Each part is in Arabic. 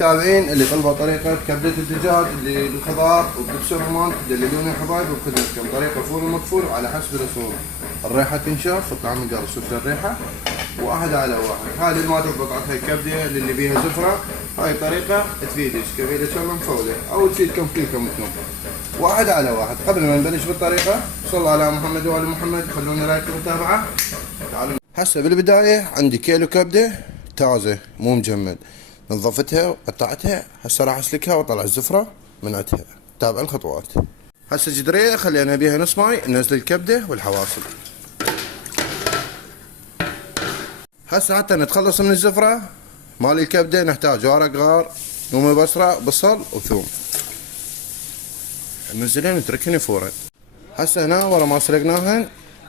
المتابعين اللي طلبوا طريقة كبدة الدجاج اللي بالخضار وبدبس الرمان تدللون يا حبايب بخدمتكم. طريقة فول ومقفول وعلى حسب الرسوم. الريحة تنشف والطعم يقرص. شفت الريحة؟ واحد على واحد. هذه اللي ما تضبط عندها الكبدة اللي بيها زفرة، هاي طريقة تفيدك كبيرة شغلة مفولة أو تفيدكم كلكم انتم. واحد على واحد. قبل ما نبلش بالطريقة صلوا على محمد وآل محمد، خلوني رايك المتابعة. تعالوا. هسه بالبداية عندي كيلو كبدة تازة مو مجمد، نظفتها وقطعتها. هسه راح اسلكها واطلع الزفرة من عندها. تابع الخطوات. هسه جدرية خلينا بيها نص ماي ننزل الكبدة والحواصل. هسه حتى نتخلص من الزفرة مال الكبدة نحتاج ورق غار، نومي بصرة، بصل وثوم. ننزلين ونتركهن فورا. هسه هنا ورا ما سلقناهن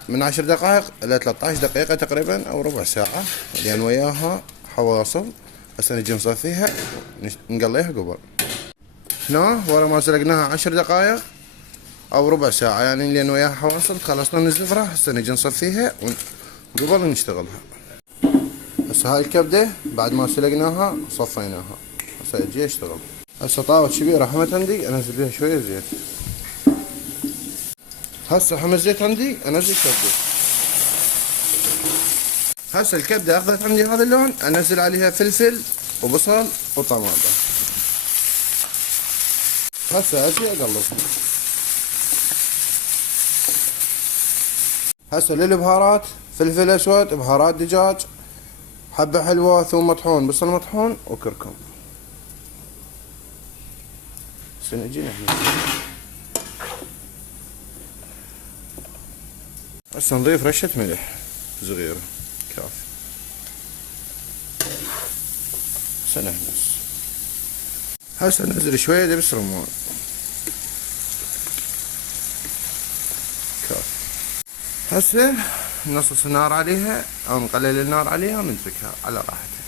من 10 دقائق الى 13 دقيقة تقريبا او ربع ساعة، لان وياها حواصل. هسه نجي نصفيها نقليها قبل. هنا ورا ما سلقناها 10 دقائق او ربع ساعة، يعني لان وياها حواصل. خلصنا من الزفرة هسه نجي نصفيها قبل نشتغلها. هسه هاي الكبدة بعد ما سلقناها صفيناها، هسه اجي اشتغل. هسه طاوة كبيرة حمت عندي انزل بيها شوية زيت. هسه حمت زيت عندي انزل كبدة. هسه الكبدة اخذت عندي هذا اللون، انزل عليها فلفل وبصل وطماطم. هسه اجي اقلبها. هسه للبهارات فلفل اسود، بهارات دجاج، حبة حلوة، ثوم مطحون، بصل مطحون وكركم. هسه نجي نحمي. هسه نضيف رشة ملح صغيرة كافي. هسه نحمص. هسه ننزل شوية دبس رمان كافي. هسه نصص النار عليها او نقلل النار عليها ونتركها على راحتها.